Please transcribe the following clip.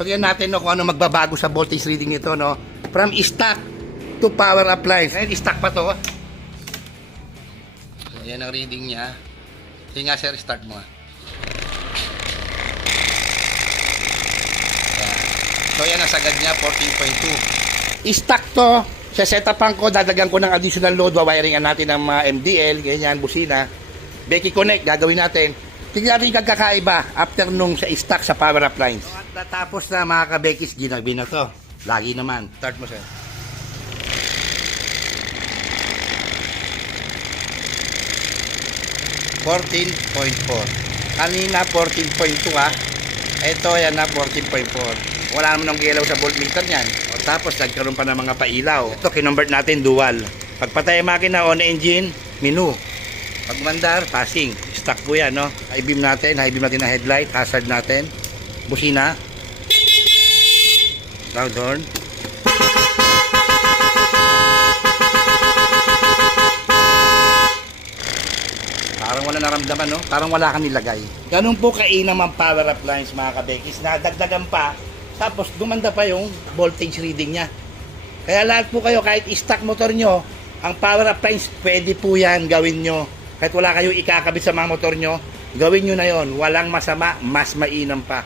So tingnan natin no, kung ano magbabago sa voltage reading nito no. From stock to power appliance. Ngayon stock pa to. So yan ang reading niya. Sige nga sir, start mo. So yan ang sagad niya, 14.2. Stock to. Sa setupan ko, dadagyan ko ng additional load. Wawiringan natin ng mga MDL, ganyan, busina. Becky Connect, gagawin natin. Tingnan natin yung kagkakaiba after nung sa stock sa power appliance. So, at natapos na mga kabekis, ginagbi na to. Lagi naman. Start mo sir. Kanina 14.2 ha. Ito yan na 14.4. Wala naman ng ilaw sa voltmeter niyan. O, tapos nagkaroon pa ng mga pailaw. Ito kinonvert natin dual. Pagpatay ang makina on engine, menu. Pagmandar, passing. Stock po yan, no? High beam natin ng headlight, hazard natin. Busina. Loud horn. Parang wala naramdaman, no? Parang wala kang nilagay. Ganun po kainam ang power appliance, mga kabekis. Nadagdagan pa, tapos gumanda pa yung voltage reading niya. Kaya lahat po kayo, kahit stock motor nyo, ang power appliance, pwede po yan gawin nyo. Kahit wala kayong ikakabit sa mga motor nyo, gawin nyo na yon. Walang masama, mas mainam pa.